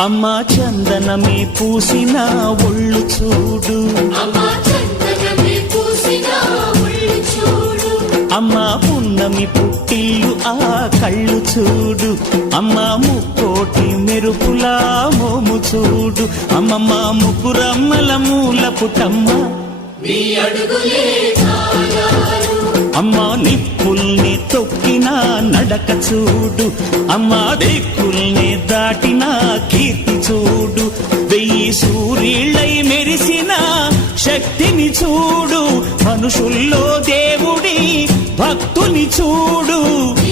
అమ్మా చందనమే పూసిన ఒళ్ళు చూడు, అమ్మా పున్నమి పుట్టిల్లు ఆ కళ్ళు చూడు, అమ్మా ముక్కోటి మెరుపులా మోము చూడు, అమ్మమ్మ ముగ్గురమ్మల మూల పుటమ్మ అమ్మా నిప్పుల్ని తొక్కిన నడక చూడు, అమ్మా దిక్కుల్ని దాటిన కీర్తి చూడు, 1000 సూర్యుళ్ళై మెరిసిన శక్తిని చూడు, మనుషుల్లో దేవుడి భక్తుని చూడు.